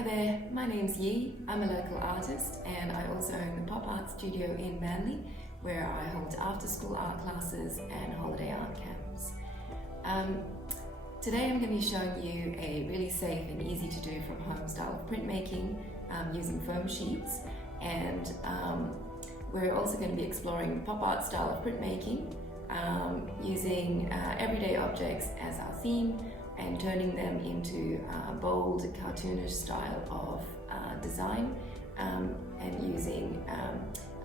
Hi there, my name's Yee. I'm a local artist and I also own the Pop Art Studio in Manly, where I hold after-school art classes and holiday art camps. Today I'm going to be showing you a really safe and easy to do from home style of printmaking using foam sheets, and we're also going to be exploring pop art style of printmaking using everyday objects as our theme and turning them into bold, cartoonish style of design, and using a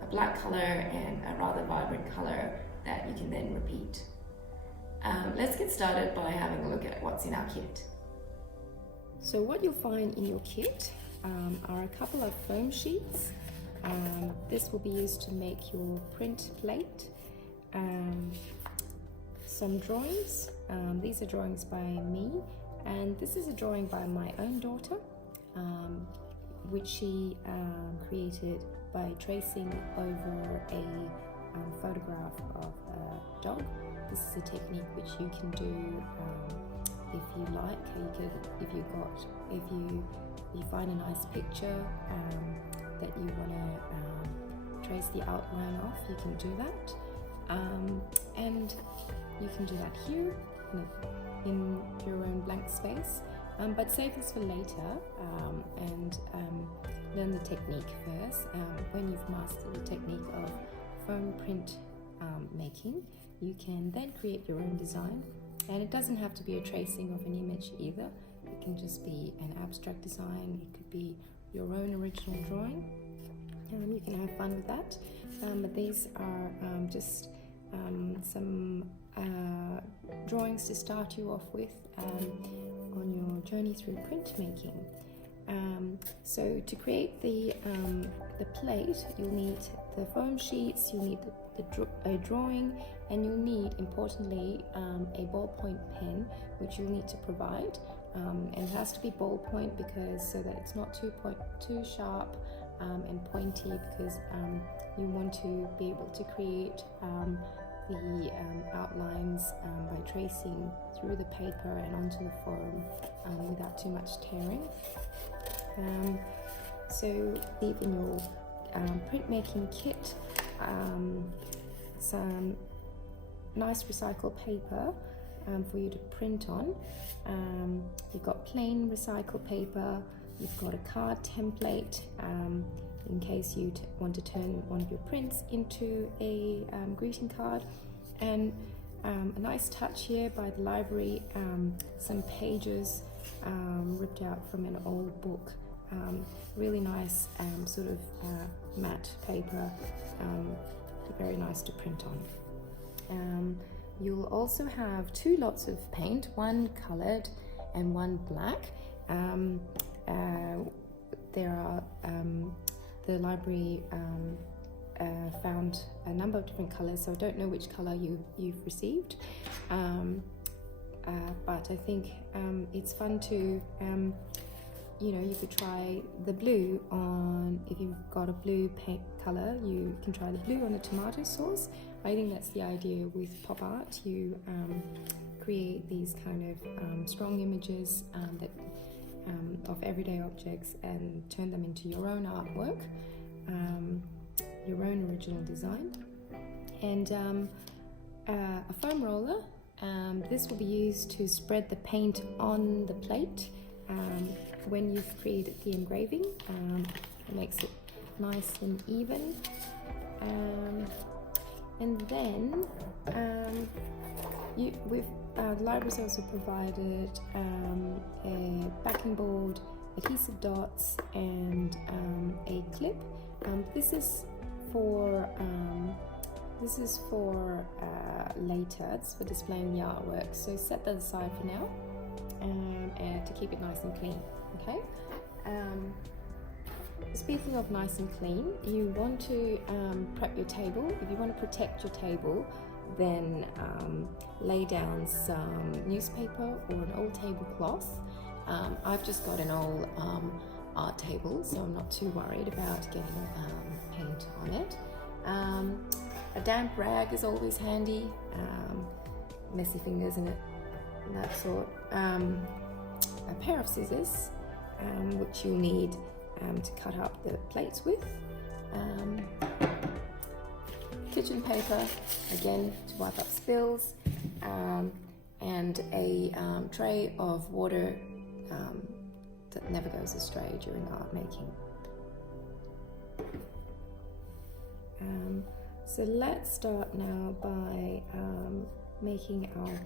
black color and a rather vibrant color that you can then repeat. Let's get started by having a look at what's in our kit. So what you'll find in your kit are a couple of foam sheets. This will be used to make your print plate. Some drawings. These are drawings by me, and this is a drawing by my own daughter, which she created by tracing over a photograph of a dog. This is a technique which you can do if you like. If you find a nice picture that you want to trace the outline of, you can do that, and you can do that here in your own blank space, but save this for later and learn the technique first. When you've mastered the technique of foam print making, you can then create your own design, and it doesn't have to be a tracing of an image either. It can just be an abstract design, it could be your own original drawing. You can have fun with that, but these are just some drawings to start you off with on your journey through printmaking. So to create the plate, you'll need the foam sheets, you'll need a drawing, and you'll need, importantly, a ballpoint pen, which you'll need to provide. And it has to be ballpoint because so that it's not too sharp and pointy, because you want to be able to create the outlines by tracing through the paper and onto the foam without too much tearing. So leave in your printmaking kit some nice recycled paper for you to print on. You've got plain recycled paper, you've got a card template in case you want to turn one of your prints into a greeting card, and a nice touch here by the library, some pages ripped out from an old book. Really nice sort of matte paper, very nice to print on. You'll also have two lots of paint, one colored and one black. The library found a number of different colors, so I don't know which color you've received, but I think it's fun to you could try the blue on, if you've got a blue paint color, you can try the blue on the tomato sauce. I think that's the idea with pop art. You create these kind of strong images of everyday objects and turn them into your own artwork, your own original design. And a foam roller, this will be used to spread the paint on the plate when you've created the engraving. It makes it nice and even. And then the library's also provided a backing board, adhesive dots, and a clip. This is for later. It's for displaying the artwork. So set that aside for now, and to keep it nice and clean. Okay. Speaking of nice and clean, you want to prep your table. If you want to protect your table, then lay down some newspaper or an old tablecloth. I've just got an old art table, so I'm not too worried about getting paint on it. A damp rag is always handy, messy fingers and that sort. A pair of scissors, which you'll need to cut up the plates with. Kitchen paper, again, to wipe up spills, and a tray of water that never goes astray during art making. So let's start now by making our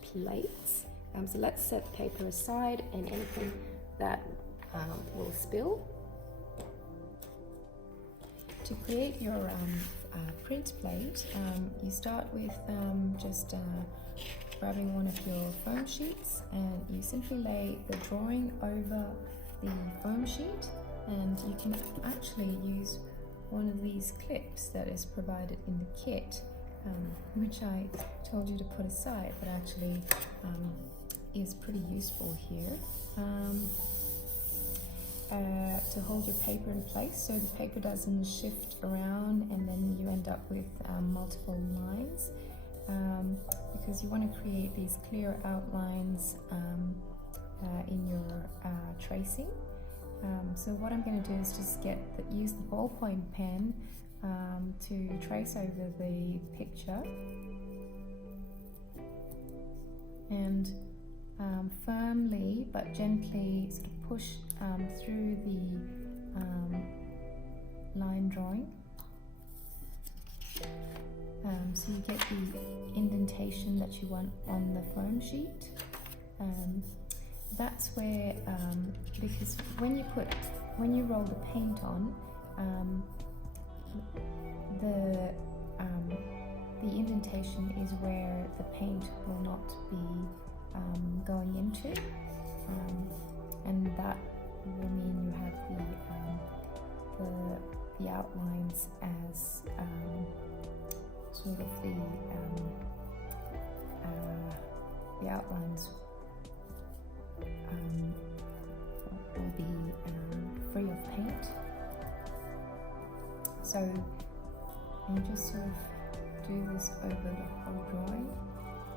plates. So let's set the paper aside and anything that will spill. To create your print plate, you start with just grabbing one of your foam sheets, and you simply lay the drawing over the foam sheet, and you can actually use one of these clips that is provided in the kit, which I told you to put aside, but actually is pretty useful here. To hold your paper in place so the paper doesn't shift around and then you end up with multiple lines, because you want to create these clear outlines in your tracing. So what I'm going to do is just use the ballpoint pen to trace over the picture, and firmly but gently sort of push through the line drawing, so you get the indentation that you want on the foam sheet. That's where, because when you roll the paint on, the indentation is where the paint will not be going into, and that will mean you have the outlines as sort of the outlines will be free of paint. So you just sort of do this over the whole drawing,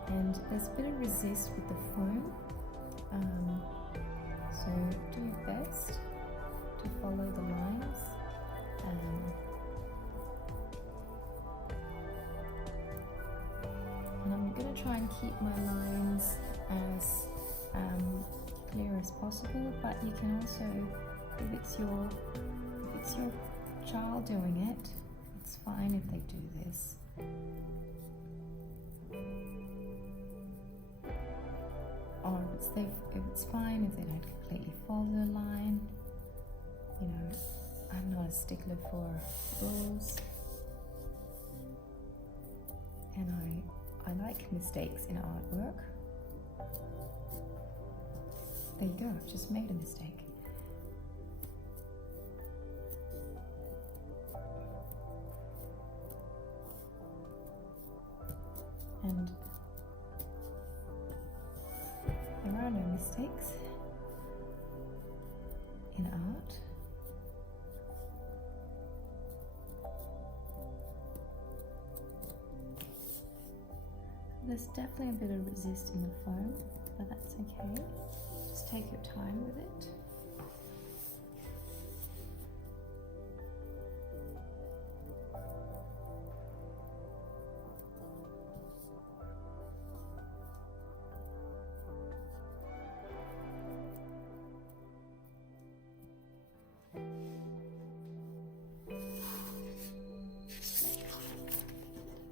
and there's a bit of resist with the foam, so do your best to follow the lines. And I'm going to try and keep my lines as clear as possible, but you can also, if it's your child doing it, it's fine if they do this. Or if it's fine if they don't completely follow the line. You know, I'm not a stickler for rules, and I like mistakes in artwork. There you go, I've just made a mistake. And there are no mistakes in art. There's definitely a bit of resist in the foam, but that's okay. Just take your time with it.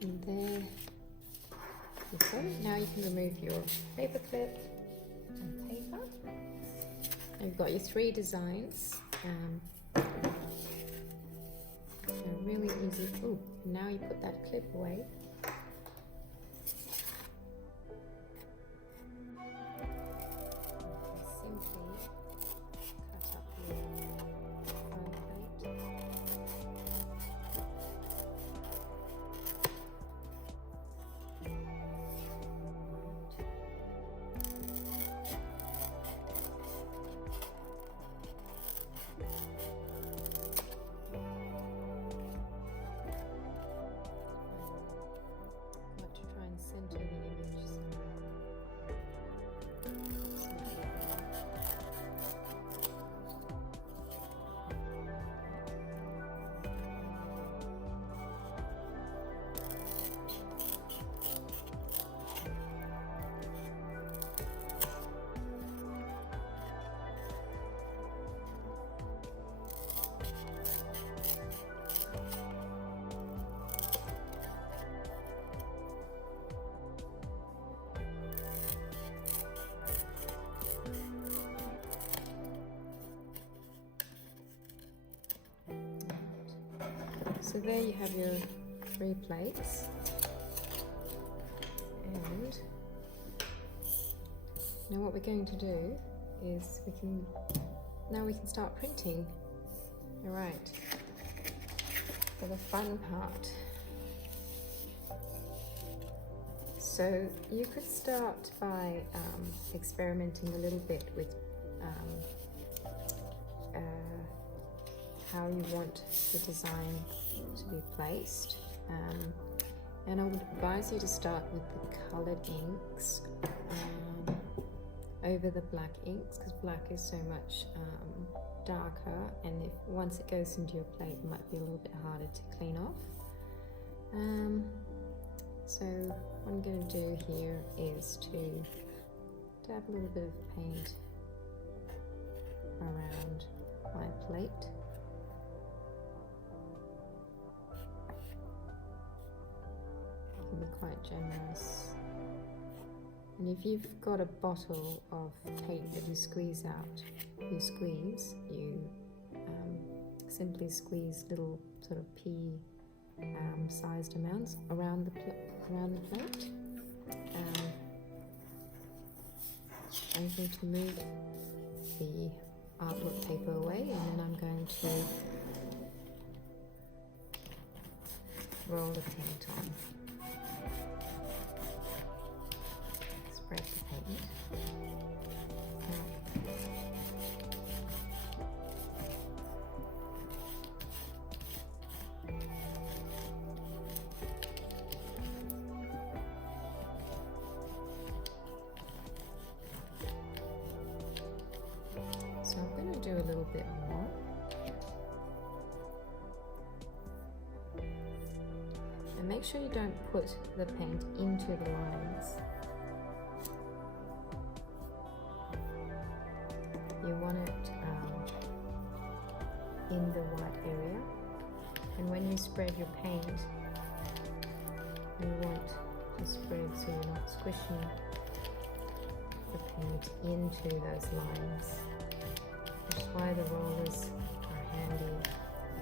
And there you go. Now you can remove your paper clip and paper. You've got your 3 designs. They're really easy. Oh, now you put that clip away. Simply cut up your foam plate. So there you have your 3 plates, and now what we're going to do is we can start printing. All right, for the fun part. So you could start by experimenting a little bit with how you want the design to be placed, and I would advise you to start with the colored inks over the black inks, because black is so much darker, and once it goes into your plate it might be a little bit harder to clean off. So what I'm going to do here is to dab a little bit of paint around my plate. You can be quite generous. And if you've got a bottle of paint that you squeeze out, you simply squeeze little sort of pea sized amounts around the plate. I'm going to move the artwork paper away, and then I'm going to roll the paint on. Spread the paint. So I'm going to do a little bit more. And make sure you don't put the paint into the lines. You want it in the white area. And when you spread your paint, you want to spread so you're not squishing the paint into those lines. Which is why the rollers are handy,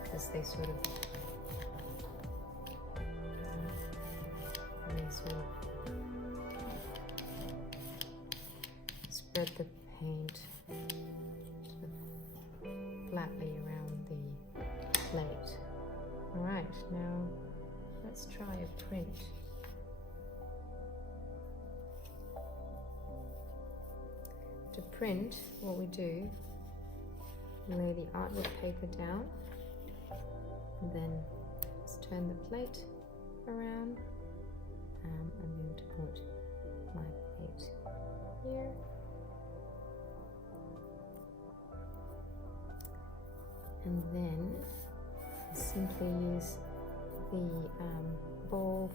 because they sort of spread the paint sort of flatly around the plate. Alright, now let's try a print. To print, what we do, we lay the artwork paper down, and then just turn the plate around. I'm going to put my plate here. And then simply use the ball,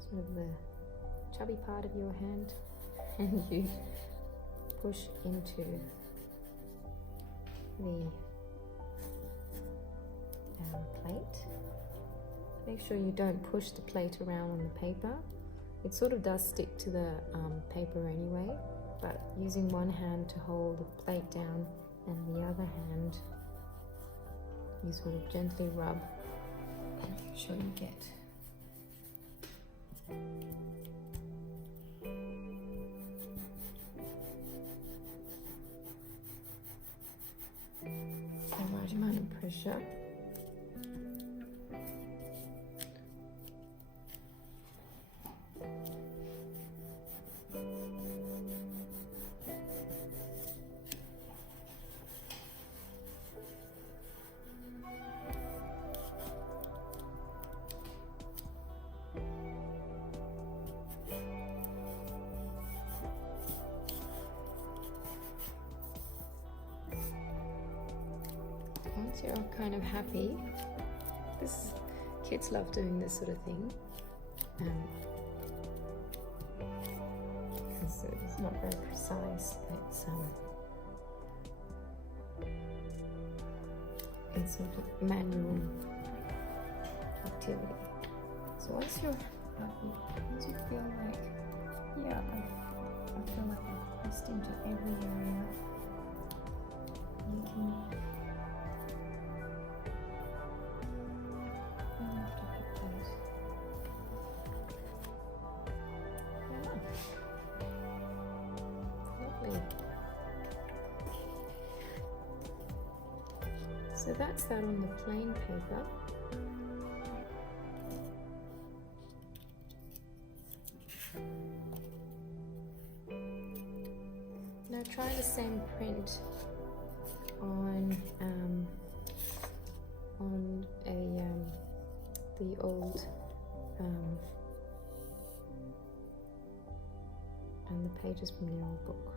sort of the chubby part of your hand, and you push into the plate. Make sure you don't push the plate around on the paper. It sort of does stick to the paper anyway, but using one hand to hold the plate down and the other hand you sort of gently rub and make sure you get the right amount of pressure. Once you're kind of happy, kids love doing this sort of thing, because it's not very precise. It's sort of manual activity. So once you're happy, once you feel like, yeah, I feel like I've pressed into every area, you can So that's that on the plain paper. Now try the same print on the old and the pages from the old book.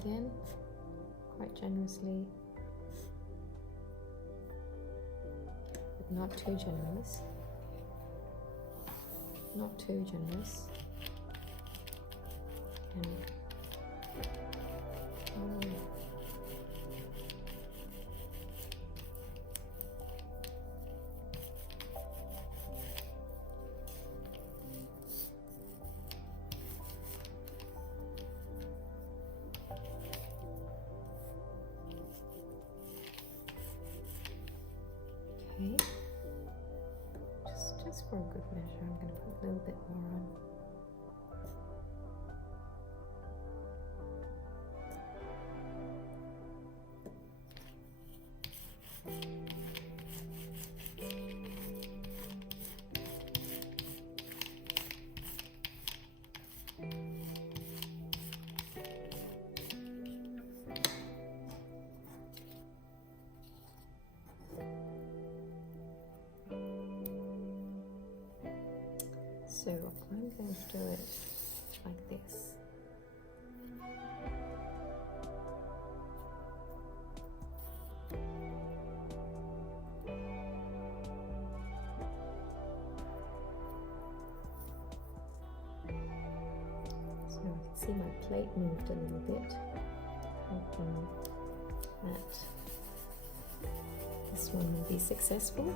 Again, quite generously, but not too generous. Not too generous. And okay, just for a good measure, I'm going to put a little bit more on. So I'm going to do it like this. So I can see my plate moved a little bit, hoping that this one will be successful.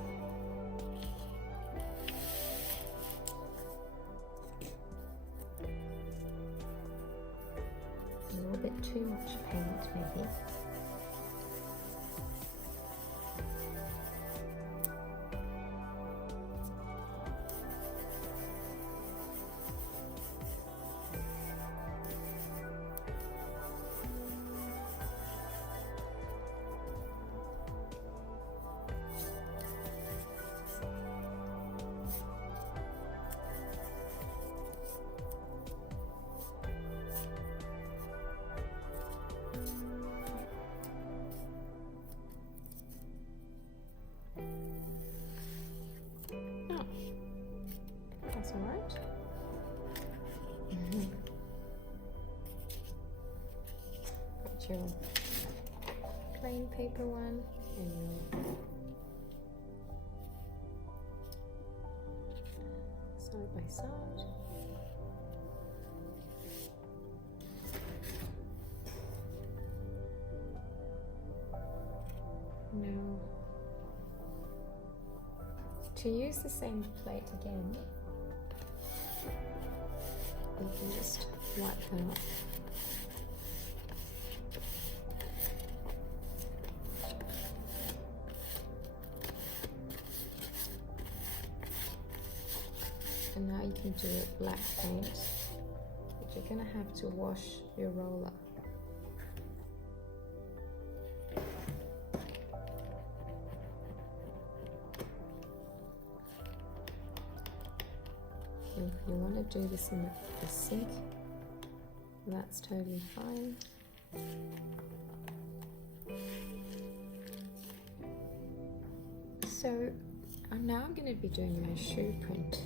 A little bit too much paint, maybe. That's all right. Got your plain paper one and your side by side. Now, to use the same plate again, you can just wipe them up. And now you can do it black paint, but you're going to have to wash your roller. If you want to do this in the sink, that's totally fine. So now I'm going to be doing my shoe print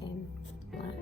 in black.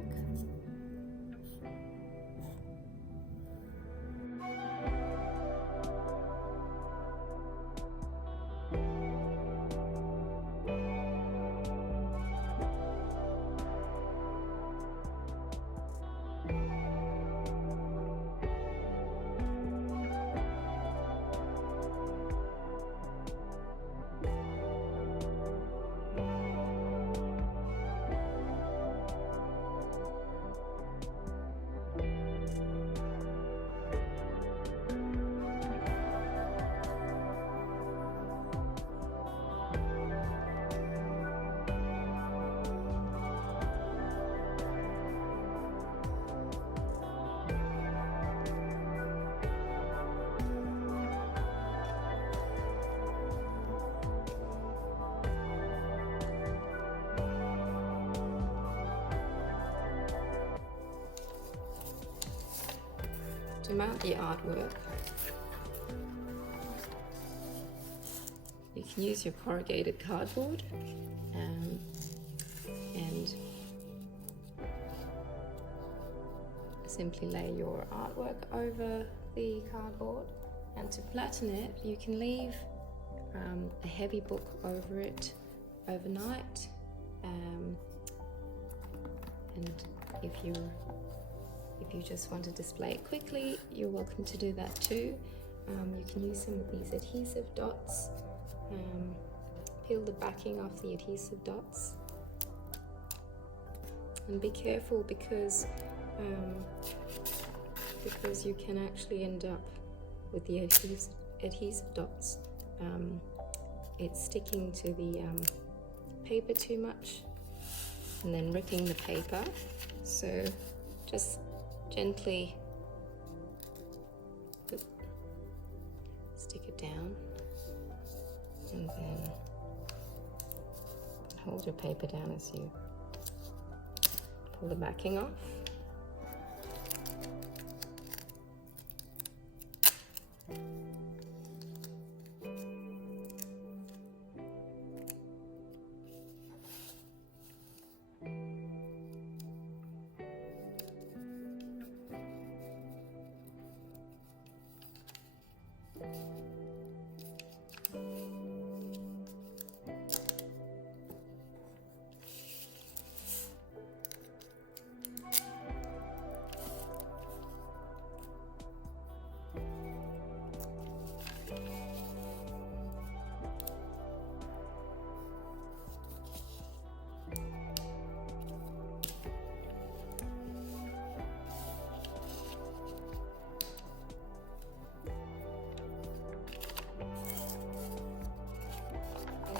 To mount the artwork, you can use your corrugated cardboard and simply lay your artwork over the cardboard. And to flatten it, you can leave a heavy book over it overnight, and if you just want to display it quickly, you're welcome to do that too. You can use some of these adhesive dots, peel the backing off the adhesive dots, and be careful because you can actually end up with the adhesive dots, it's sticking to the paper too much and then ripping the paper. So just gently stick it down and then hold your paper down as you pull the backing off.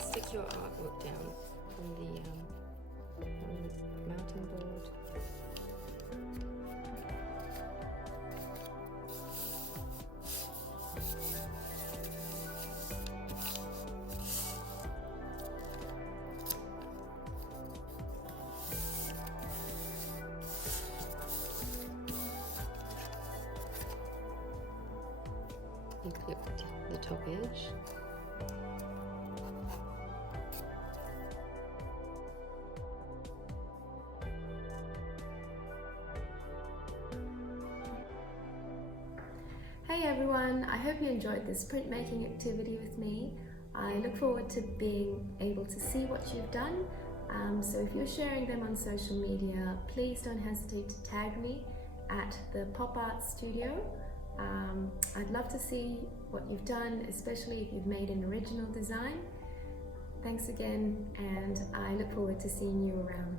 Stick your artwork down on the mounting board. You clip the top edge. Hey everyone, I hope you enjoyed this printmaking activity with me. I look forward to being able to see what you've done. So if you're sharing them on social media, please don't hesitate to tag me at the Pop Art Studio. I'd love to see what you've done, especially if you've made an original design. Thanks again, and I look forward to seeing you around.